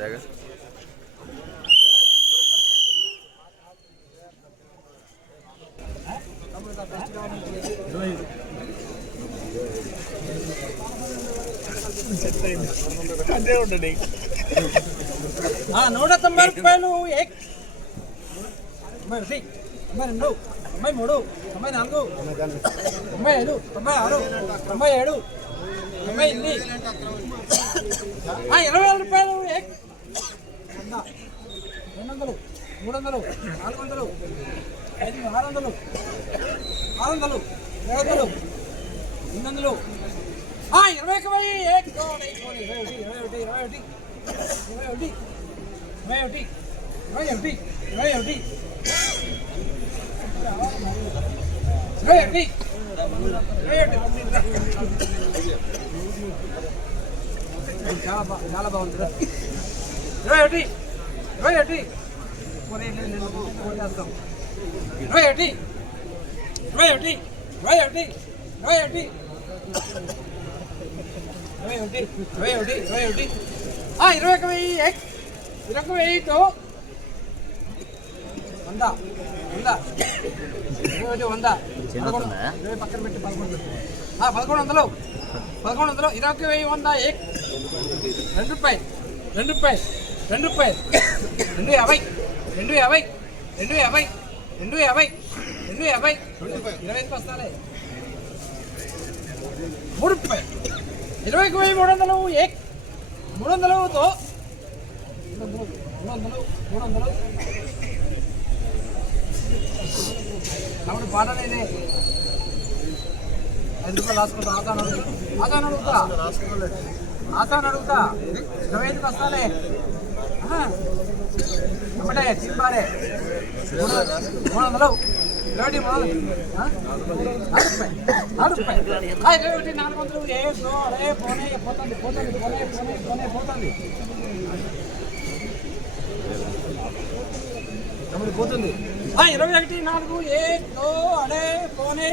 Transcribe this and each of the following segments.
जाएगा। हाँ 190 రూపాయలు एक 93 92 93 94 95 96 97 98 हाँ 20 రూపాయలు एक 200 300 400 500 600 600 700 हाँ 20 एक 21 చాలా బాగుంది 21 हाँ 21 तो 100 పక్కన పెట్టి 11 1100 1100 21 100 एक 2 రూపాయలు 2 రూపాయలు 2 రూపాయలు 250 250 250 250 250 25 వస్తాలే 3 రూపాయలు 20 300 एक 300 तो 300 నమ్ముడు పాటలేదే 5 రూపాయలు రాసుకుంటా ఆసాన్ అడుగుతా 25 వస్తాలే అమ్మటే తింపారే 300 20 400 ఏ సో అరే పోతుంది నమ్ముడు పోతుంది 21 4 ఏ దో అరే పోతుంది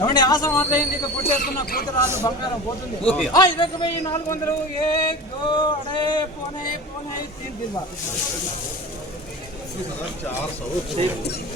ఏమండి ఆశ మాత్రం ఇంకా కొట్టేస్తున్నా పోతే రాదు బంగారం పోతుంది 2400 ఏ దో అరే పోనే 3 400